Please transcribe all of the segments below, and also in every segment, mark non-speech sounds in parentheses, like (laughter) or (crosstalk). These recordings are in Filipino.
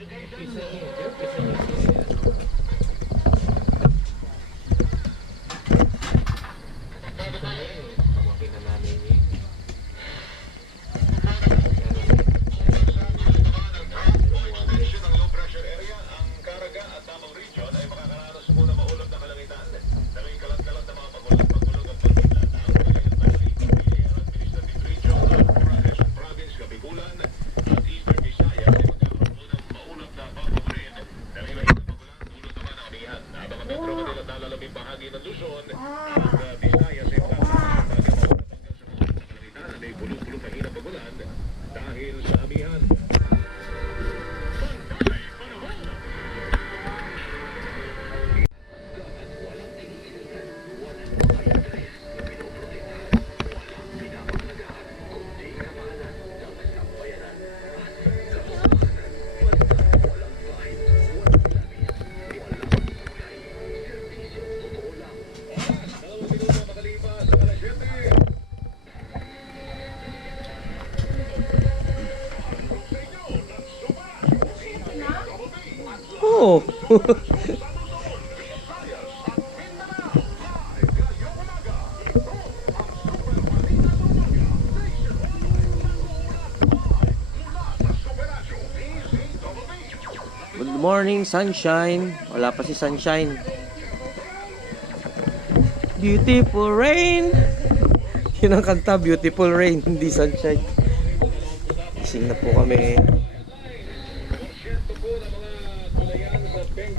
education. It's a, it's a, it's a, it's a, it's a, Oo. Good morning, sunshine. Wala pa si sunshine. Beautiful rain. Yun ang kanta, beautiful rain, (laughs) hindi sunshine. Gising na po kami. Porsyento po ng mga gulayan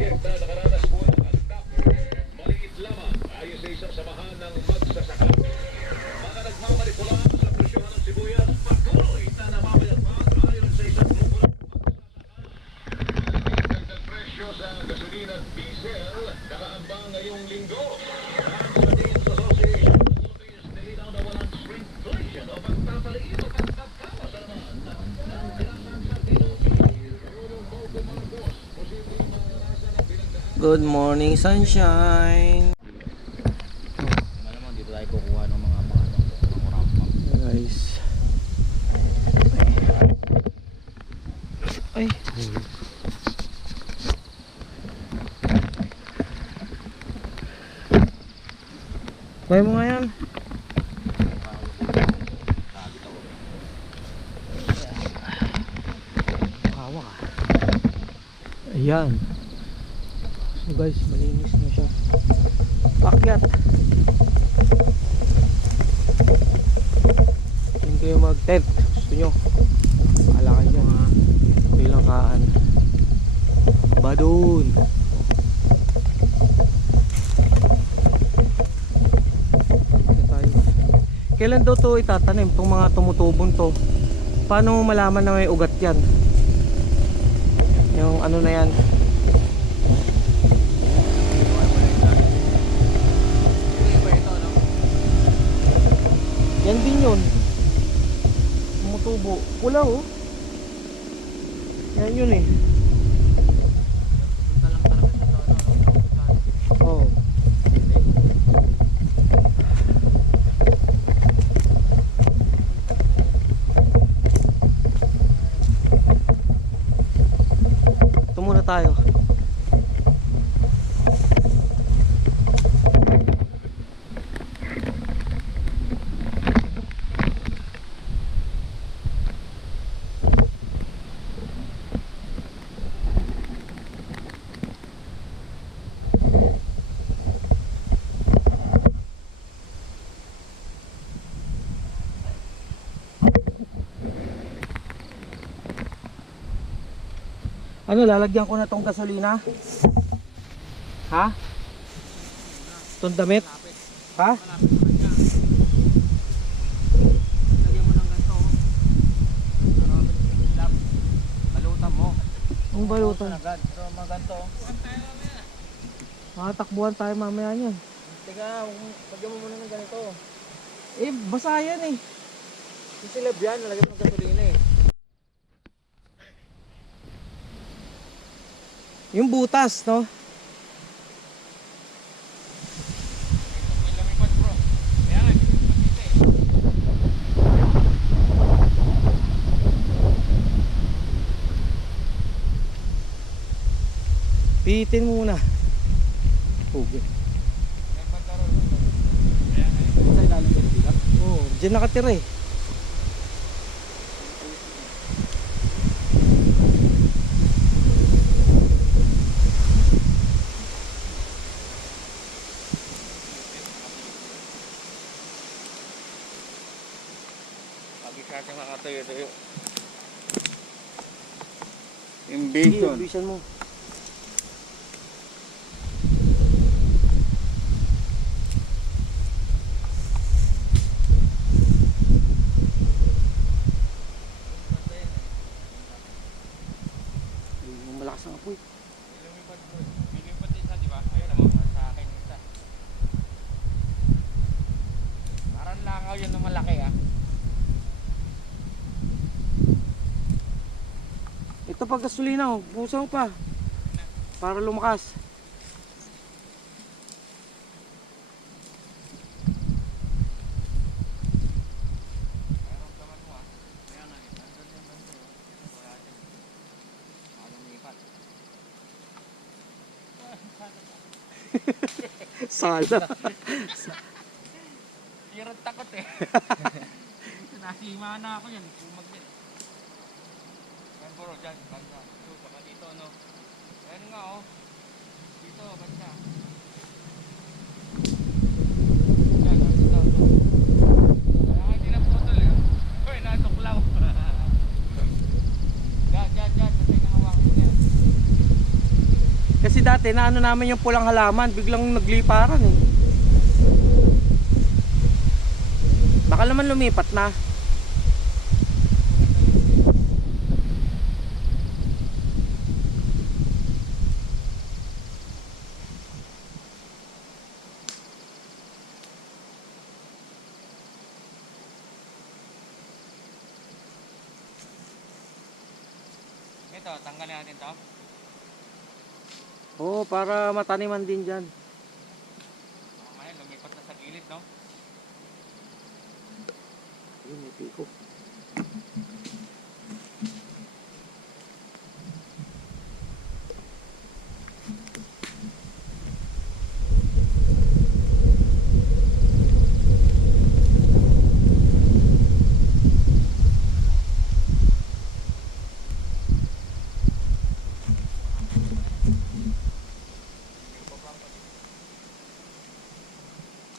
na nakaranas po ng agtap. Maliit lamang ayon sa isang samahan ng magsasaka. Mga nagmamanipula sa ng sibuyas, patuloy na namamayagpag ayon sa isang grupo ng Dagdag presyo sa gasolina at diesel nakaambang ngayong linggo. Ang sa Deans Association of Philippines nilinaw na walang shrinkflation o pagpapaliit o pagkakawas naman ng kailangan sa Good morning, sunshine. Malamang dito tayo kukuha ng mga mga. Guys. Ay. Kaya mo nga yan. Ayan. Guys, malinis na siya. Pakyat. Hindi kayo mag-tent. Gusto nyo. Alakan nyo ha. Bilang kaan. Kailan daw to itatanim? Itong mga tumutubon to. Paano malaman na may ugat yan? Yung ano na yan. Yan din yun. Tumutubo. Pula oh. Yan yun eh. Oh. Ito muna tayo. Ano, lalagyan ko na tong gasolina? Ha? Itong damit? Ha? Lagyan mo ng lab. Balutan mo. Ang balutan. Mga ganito. Makatakbuhan tayo mamaya niyan. Teka, lagyan mo muna ng ganito. Eh, basa yan eh. Sisilab yan, nalagyan mo ng gasolina eh. Yung butas, no? Mo muna. Okay. Sa ilalim dito. Oo, dyan nakatira eh. Lagi sa ating mga tuyo-tuyo. Sige, Invasion. bilisan mo. Malakas ang apoy. Lumipad po. Lumipad din isa, di ba? Ayun, ako sa akin isa. Parang langaw yun ng malaki ah. Ito pag gasolina, oh. busa mo pa. Para lumakas. Mayroong kaman mo ah. Kaya nga, eh, nandun yung ganito. Wala din. Baka lumipat. Sala. Hirap takot eh. (laughs) Nasima na ako yan. Sumag din. Yan bro, dyan. Banda. Ito, baka dito ano. Ayan nga oh. Dito, banda. Yan, oh, dito. ito. Kaya nga hindi na putol eh. Uy, natuklaw. (laughs) Dyan, dyan, dyan. Hawakan mo na yan. Kasi dati na ano namin yung pulang halaman, biglang nagliparan eh. Baka naman lumipat na. Tanggalin natin to. Oo, para mataniman din dyan. Mamaya, lumipat na sa gilid, no? Ayun, may piko.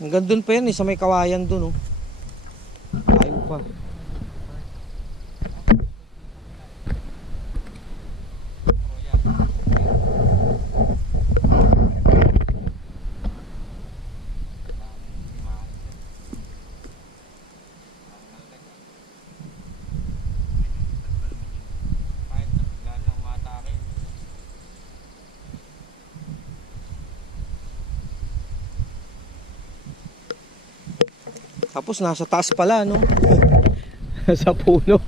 Hanggang dun pa yan eh, sa may kawayan dun oh. Ayaw pa. Tapos nasa taas pala, no? (laughs) sa puno.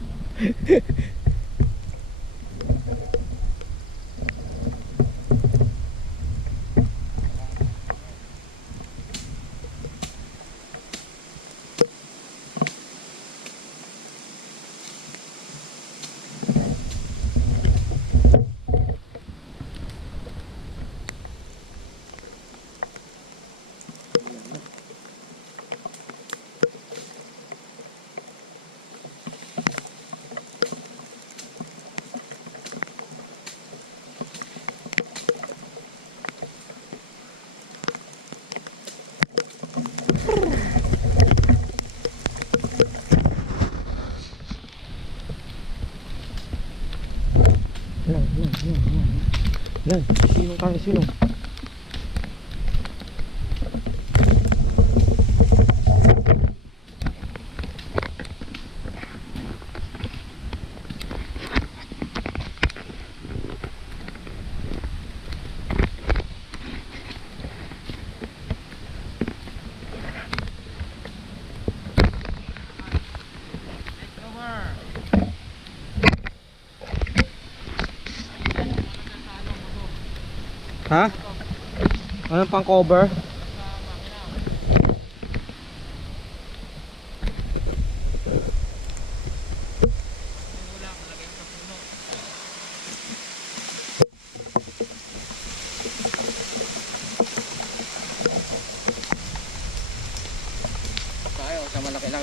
来西风大紧去了 Ha? Anong pang cover?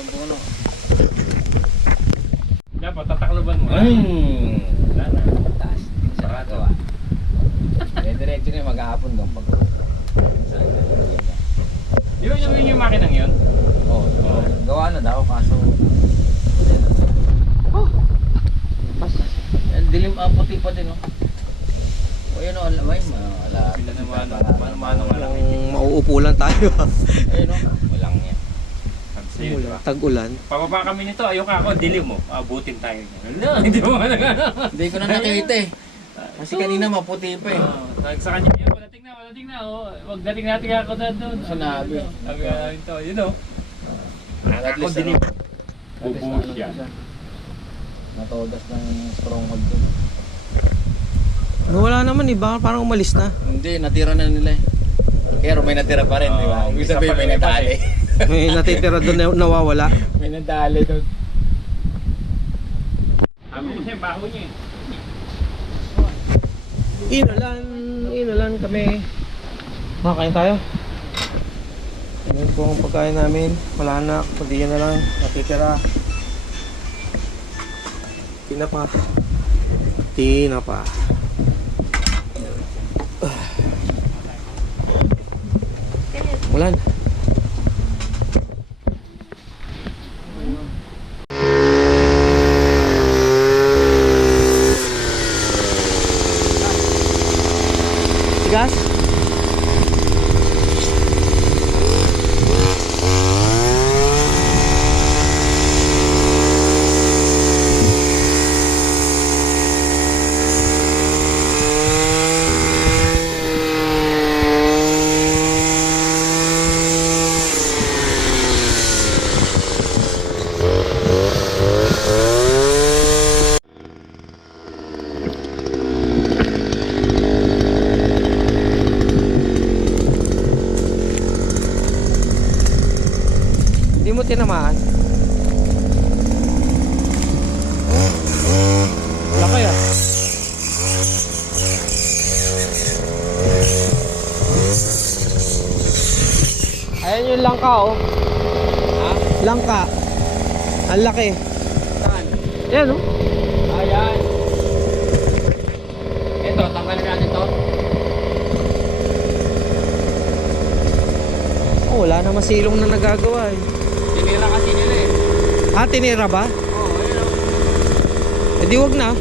yung puno. Dapat tatakloban mo. Ay! Wala na. Taas. Hindi siya nakagawa. Eh, maghahapon doon pag Saan na? Di ba yung yung makinang yun? Oo, Oo. gawa na daw kaso Ang dilim ang puti pa din oh. O yun oh, alamay, wala. Sila naman, mano-mano nga lang. Parang mauupo lang tayo ha. (laughs) Ayun oh, walang yan. Sa'yo, di ba? Tag-ulan. Pababa kami nito, ayoko ako, dilim mo. Abutin tayo niya. (laughs) Hindi mo. Hindi ko na nakita eh. Kasi kanina maputi pa eh. Oh, sabi sa kanya, yun, wadating na, wadating na. Oh, wag dating natin ako na doon. Sinabi. Sabi ka namin to, you know. Ako least, dilim. ano, least Bubuhos ano siya. Natodas ng stronghold doon. No, wala naman eh. Baka parang umalis na. Hindi, natira na nila eh. Pero may natira pa rin, di ba? Ibig sabihin may nadali. May natitira doon na nawawala. may nadali doon. Ko siya, baho niya eh. Inulan, inulan kami. Makakain tayo. Ano po ang pagkain namin? Wala na, kundi yan na lang. Natitira. Tina pa. Tina pa. Ulan. Mo tinamaan. Laki ah. Ayan yung langka oh. Ha? Langka. Ang laki. Saan? Ayan oh. Ayan. Ito, tanggalin natin to. Oh, wala na masilong na nagagawa eh. Tinira kasi nila eh. Ah, tinira ba? Oo, oh, ayun. Eh di wag na.